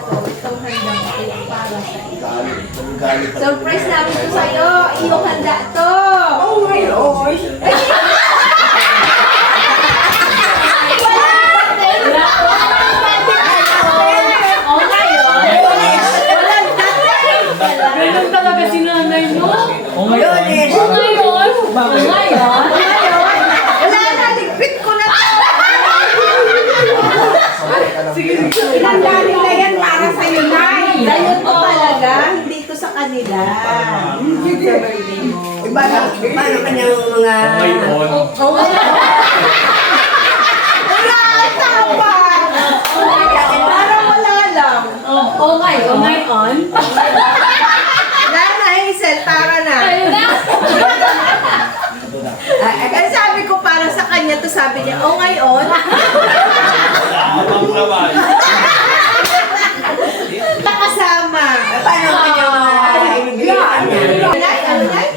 to, itong handang cake para sa iyo. Surprise namin to sa'yo, iyong handa to. Oh my gosh! Ganun talaga si nanay mo. Oh my God! Ngayon? Ngayon? Wala na, ligpit ko na! Sige, pinanggaling na yan para sa'yo, Nay! Ganyan to talaga, hindi to sa kanila. Sa birthday mo. Iba na kanyang mga... Wala ang tapat! Parang wala lang. Oh ngayon? Wala na, Hazel, tara na. Ayun na. Ang sabi ko para sa kanya to, sabi niya, oh ngayon? Nakasama. Paano kanyang mga inigyan? Nay, ano Nay?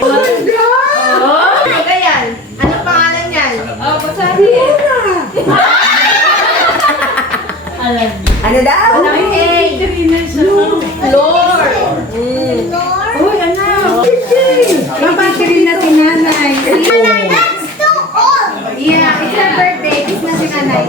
Ano yan? Ano pangalan yan? Oh, basahin. Alam. Ano daw? Lord. Uy, anak. Mapatiri na si nanay. Yeah, it's her birthday. It's na si nanay.